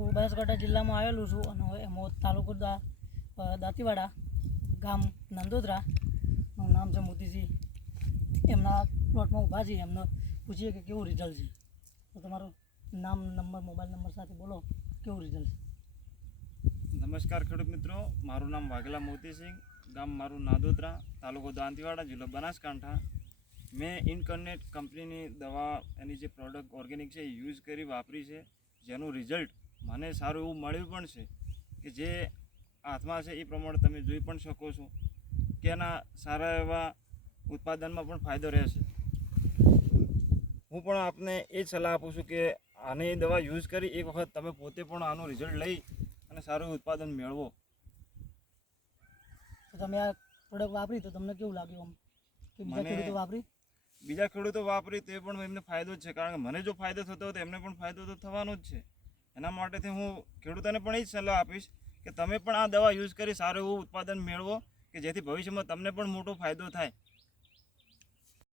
હું બનાસકાંઠા જિલ્લામાં આવેલું છું અને એમાં તાલુકો દાંતીવાડા, ગામ નંદોદરા. મારું નામ છે મોતીજી. એમના પ્લોટમાં ઊભા છીએ, એમને પૂછીએ કે કેવું રિઝલ્ટ છે. તો તમારું નામ, નંબર, મોબાઈલ નંબર સાથે બોલો, કેવું રિઝલ્ટ છે. નમસ્કાર ખેડૂત મિત્રો, મારું નામ વાઘેલા મોતીસિંહ, ગામ મારું નાદોદરા, તાલુકો દાંતીવાડા, જિલ્લો બનાસકાંઠા. મેં ઇનકનેટ કંપનીની દવા, એની જે પ્રોડક્ટ ઓર્ગેનિક છે એ યુઝ કરી વાપરી છે, જેનું રિઝલ્ટ મને સારું એવું મળ્યું પણ છે કે જે હાથમાં છે એ પ્રમાણે તમે જોઈ પણ શકો છો કે એના સારા એવા ઉત્પાદનમાં પણ ફાયદો રહેશે. હું પણ આપને એ જ સલાહ આપું છું કે આની દવા યુઝ કરી એક વખત તમે પોતે પણ આનું રિઝલ્ટ લઈ અને સારું ઉત્પાદન મેળવો. તો તમે આ પ્રોડક્ટ વાપરી તો તમને કેવું લાગ્યું? આમ કે બીજા ખેડૂતો વાપરી તે પણ એમને ફાયદો જ છે, કારણ કે મને જો ફાયદો થતો હોય તો એમને પણ ફાયદો તો થવાનો જ છે. એના માટેથી હું ખેડૂતોને પણ એ જ સલાહ આપીશ કે તમે પણ આ દવા યુઝ કરી સારું એવું ઉત્પાદન મેળવો કે જેથી ભવિષ્યમાં તમને પણ મોટો ફાયદો થાય.